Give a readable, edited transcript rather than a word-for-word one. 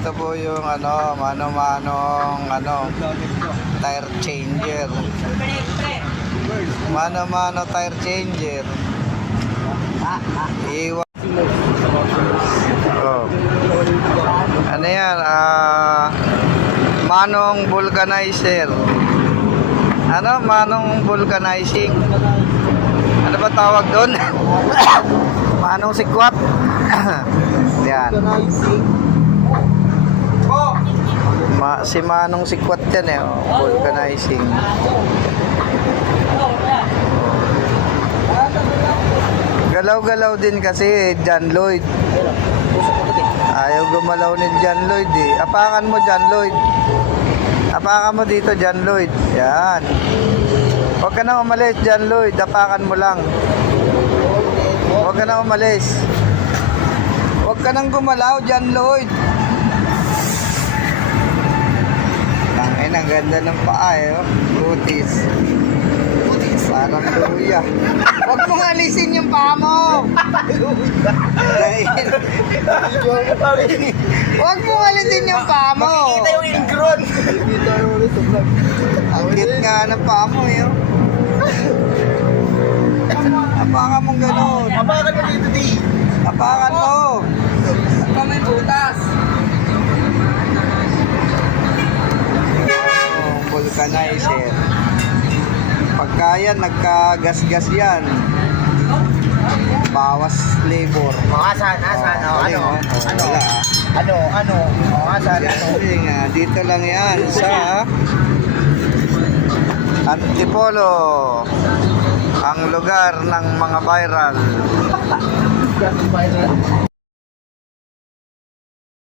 ito po yung ano, mano-manong tire changer. Mano-mano tire changer. Iwan. Oh. Ano yan? Manong vulcanizer. Ano? Manong vulcanizing. Ano ba tawag doon? Manong sikwat. Yan. Si Manong sikwat yan eh. Vulcanizing. Galaw-galaw din kasi John Lloyd. Ayaw gumalaw ni John Lloyd eh. Apakan mo John Lloyd. Apakan mo dito John Lloyd. Yan. Huwag ka na umalis John Lloyd. Apakan mo lang. Huwag ka na umalis. Huwag ka nang gumalaw John Lloyd. Ang ganda ng paa eh. Butis. Parang luya. Huwag mong alisin yung paa mo. Huwag mong alisin yung paa mo. Makikita yung ingrown. Ang cute nga ng paa mo eh. Apakan mong gano'n. Apakan mo dito, di. Apakan mo. Apakan may butas. Vulcanizer. Pagka yan, nagkagas-gas yan. Bawas labor. Asan? Asan? Dito lang yan sa Antipolo, ang lugar ng mga viral.